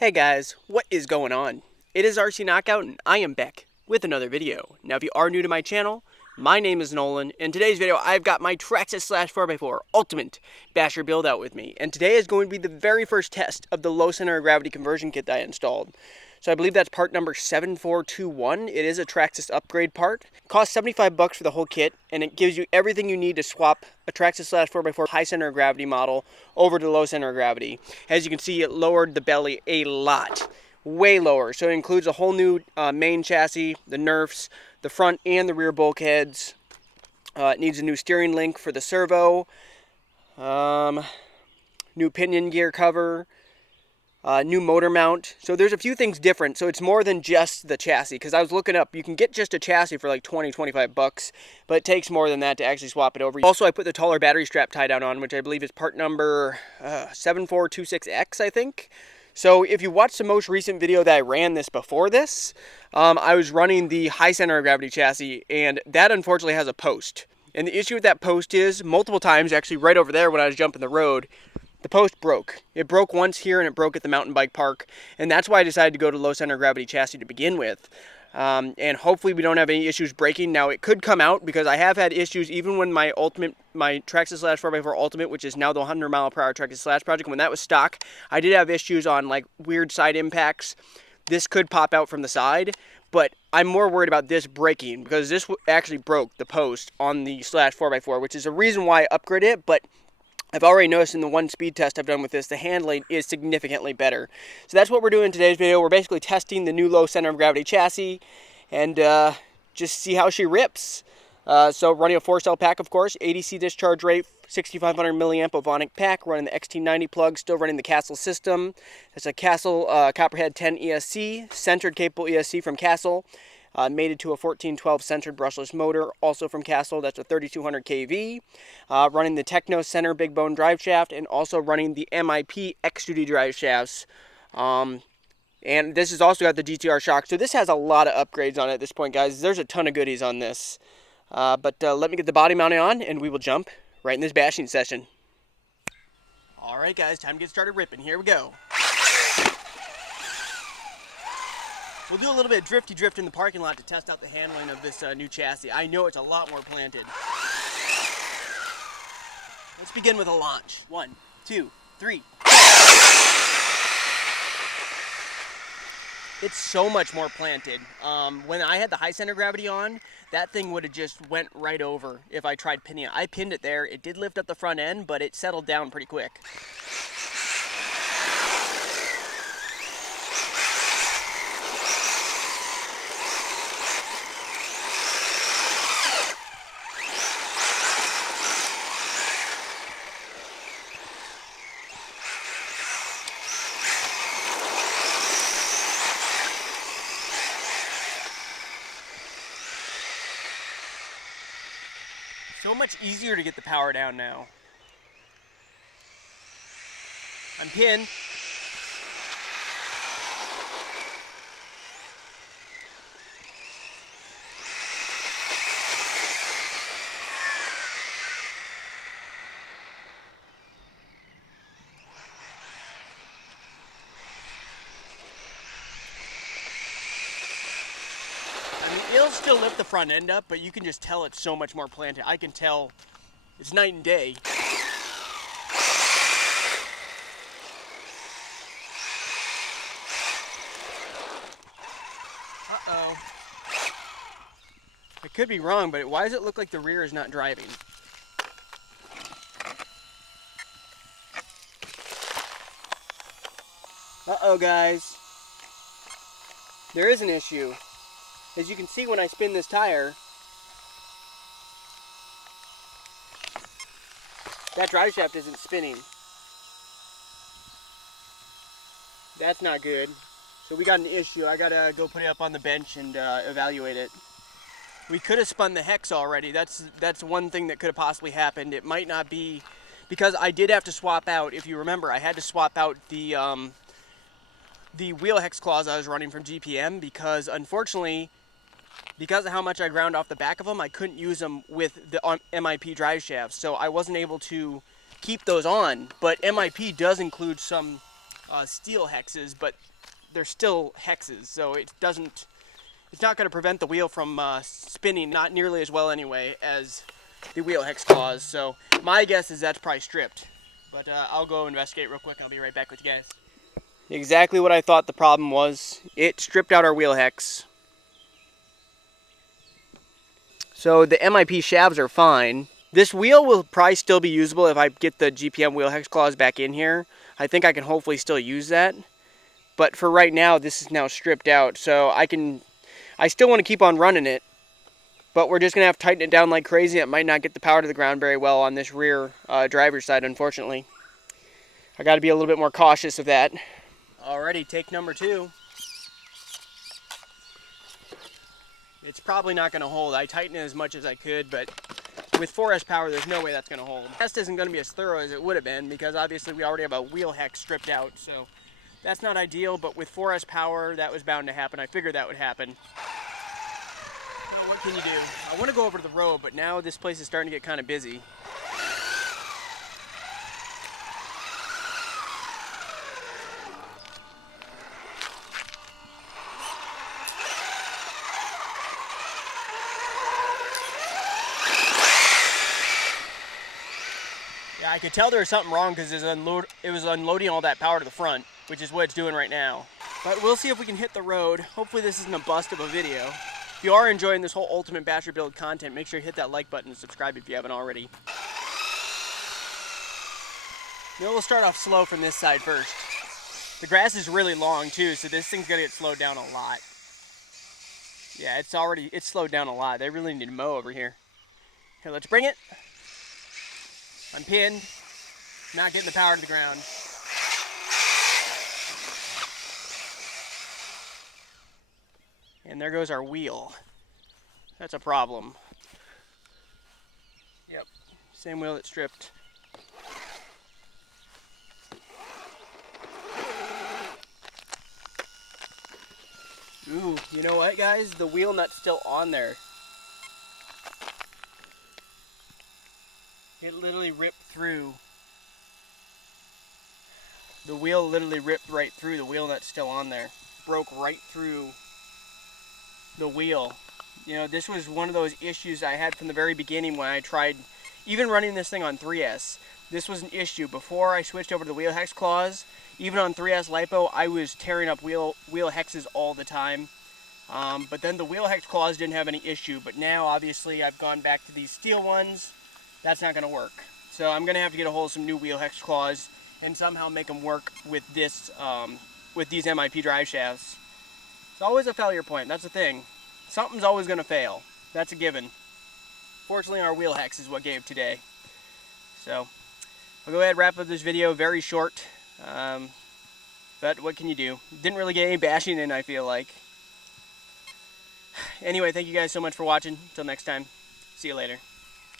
Hey guys, what is going on? It is RC Knockout and I am back with another video. Now if you are new to my channel, my name is Nolan. In today's video I've got my Traxxas Slash 4x4 Ultimate Basher build out with me. And today is going to be the very first test of the low center of gravity conversion kit that I installed. So I believe that's part number 7421. It is a Traxxas upgrade part. It costs $75 for the whole kit, and it gives you everything you need to swap a Traxxas Slash 4x4 high center of gravity model over to low center of gravity. As you can see, it lowered the belly a lot. Way lower. So it includes a whole new main chassis, the nerfs, the front and the rear bulkheads. It needs a new steering link for the servo. New pinion gear cover. New motor mount. So there's a few things different. So it's more than just the chassis, because I was looking up, you can get just a chassis for like $20-25, but it takes more than that to actually swap it over. Also, I put the taller battery strap tie down on, which I believe is part number 7426X, I think. So if you watch the most recent video that I ran this before this, I was running the high center of gravity chassis, and that unfortunately has a post. And the issue with that post is, multiple times, actually right over there when I was jumping the road, the post broke. It broke once here and it broke at the mountain bike park. And that's why I decided to go to low center of gravity chassis to begin with. And hopefully we don't have any issues breaking. Now it could come out, because I have had issues even when my Traxxas Slash 4x4 Ultimate, which is now the 100 mile per hour Traxxas Slash project, when that was stock, I did have issues on like weird side impacts. This could pop out from the side, but I'm more worried about this breaking, because this actually broke the post on the Slash 4x4, which is a reason why I upgraded it. But I've already noticed in the one speed test I've done with this, the handling is significantly better. So that's what we're doing in today's video. We're basically testing the new low center of gravity chassis and just see how she rips. So running a 4-cell pack, of course, 80C discharge rate, 6500 milliamp Ovonic pack, running the XT90 plug, still running the Castle system. It's a Castle Copperhead 10 ESC, centered capable ESC from Castle. Mated to a 1412 centered brushless motor, also from Castle. That's a 3200 kV. Running the Techno Center Big Bone drive shaft, and also running the MIP X2D drive shafts. And this has also got the DTR shock. So this has a lot of upgrades on it at this point, guys. There's a ton of goodies on this. But let me get the body mounting on, and we will jump right in this bashing session. Alright guys, time to get started ripping. Here we go. We'll do a little bit of drifty drift in the parking lot to test out the handling of this new chassis. I know it's a lot more planted. Let's begin with a launch. 1, 2, 3. It's so much more planted. When I had the high center gravity on, that thing would have just went right over if I tried pinning it. I pinned it there. It did lift up the front end, but it settled down pretty quick. So much easier to get the power down now. I'm pinned. It'll still lift the front end up, but you can just tell it's so much more planted. I can tell it's night and day. Uh-oh. I could be wrong, but why does it look like the rear is not driving? Uh-oh, guys. There is an issue. As you can see when I spin this tire, that drive shaft isn't spinning. That's not good. So we got an issue. I gotta go put it up on the bench and evaluate it. We could have spun the hex already. That's one thing that could have possibly happened. It might not be, because I did have to swap out, if you remember, I had to swap out the wheel hex claws I was running from GPM, because unfortunately, because of how much I ground off the back of them, I couldn't use them with the MIP drive shafts, so I wasn't able to keep those on. But MIP does include some steel hexes, but they're still hexes, so it's not going to prevent the wheel from spinning, not nearly as well anyway as the wheel hex claws. So my guess is that's probably stripped, but I'll go investigate real quick and I'll be right back with you guys. Exactly what I thought the problem was. It stripped out our wheel hex. So the MIP shafts are fine. This wheel will probably still be usable if I get the GPM wheel hex claws back in here. I think I can hopefully still use that. But for right now, this is now stripped out, so I still want to keep on running it, but we're just going to have to tighten it down like crazy. It might not get the power to the ground very well on this rear driver's side, unfortunately. I got to be a little bit more cautious of that. Alrighty, take number 2. It's probably not going to hold. I tightened it as much as I could, but with 4S power, there's no way that's going to hold. The test isn't going to be as thorough as it would have been because obviously we already have a wheel hex stripped out, so that's not ideal, but with 4S power, that was bound to happen. I figured that would happen. Well, what can you do? I want to go over to the road, but now this place is starting to get kind of busy. Yeah, I could tell there was something wrong because it was unloading all that power to the front, which is what it's doing right now. But we'll see if we can hit the road. Hopefully this isn't a bust of a video. If you are enjoying this whole ultimate basher build content, make sure you hit that like button and subscribe if you haven't already. Now we'll start off slow from this side first. The grass is really long too, so this thing's gonna get slowed down a lot. Yeah, it's slowed down a lot. They really need to mow over here. Here, let's bring it. I'm pinned, not getting the power to the ground. And there goes our wheel. That's a problem. Yep, same wheel that stripped. Ooh, you know what guys? The wheel nut's still on there. It literally ripped through. The wheel literally ripped right through. The wheel nut's still on there. Broke right through the wheel. You know, this was one of those issues I had from the very beginning when I tried, even running this thing on 3S. This was an issue. Before I switched over to the wheel hex claws, even on 3S LiPo, I was tearing up wheel hexes all the time. But then the wheel hex claws didn't have any issue. But now, obviously, I've gone back to these steel ones. That's not going to work. So I'm going to have to get a hold of some new wheel hex claws and somehow make them work with this, with these MIP drive shafts. It's always a failure point. That's the thing. Something's always going to fail. That's a given. Fortunately, our wheel hex is what gave today. So I'll go ahead and wrap up this video. Very short. But what can you do? Didn't really get any bashing in, I feel like. Anyway, thank you guys so much for watching. Until next time, see you later.